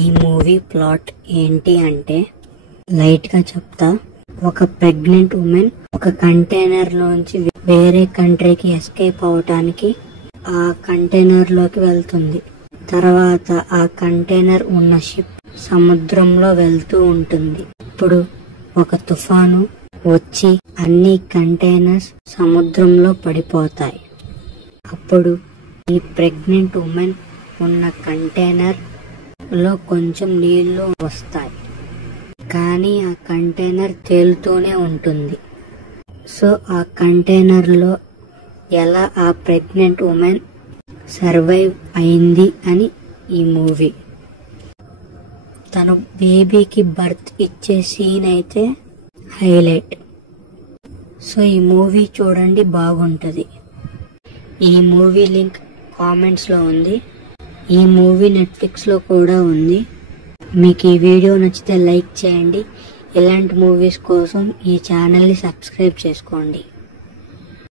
ఈ movie plot ఏంటి అంటే లైట్ గా చెప్తా. ఒక ప్రెగ్నెంట్ ఉమెన్ ఒక కంటైనర్ లోంచి వేరే కంట్రీకి ఎస్కేప్ అవటానికి ఆ కంటైనర్ లోకి వెళ్తుంది. తర్వాత ఆ కంటైనర్ ఉన్న షిప్ సముద్రంలో వెళ్తూ ఉంటుంది. ఇప్పుడు ఒక తుఫాను వచ్చి అన్ని కంటైనర్స్ సముద్రంలో పడిపోతాయి. అప్పుడు ఈ ప్రెగ్నెంట్ ఉమెన్ ఉన్న కంటైనర్ లో కొంచెం నీళ్లు వస్తాయి, కానీ ఆ కంటైనర్ తేలుతూనే ఉంటుంది. సో ఆ కంటైనర్ లో ఎలా ఆ ప్రెగ్నెంట్ ఉమెన్ సర్వైవ్ అయింది అని ఈ మూవీ. తను బేబీకి బర్త్ ఇచ్చే సీన్ అయితే హైలైట్. సో ఈ మూవీ చూడండి, బాగుంటుంది. ఈ మూవీ లింక్ కామెంట్స్ లో ఉంది. ఈ మూవీ నెట్ఫ్లిక్స్ లో కూడా ఉంది. మీకు ఈ వీడియో నచ్చితే లైక్ చేయండి. ఇలాంటి మూవీస్ కోసం ఈ ఛానల్ ని సబ్స్క్రైబ్ చేసుకోండి.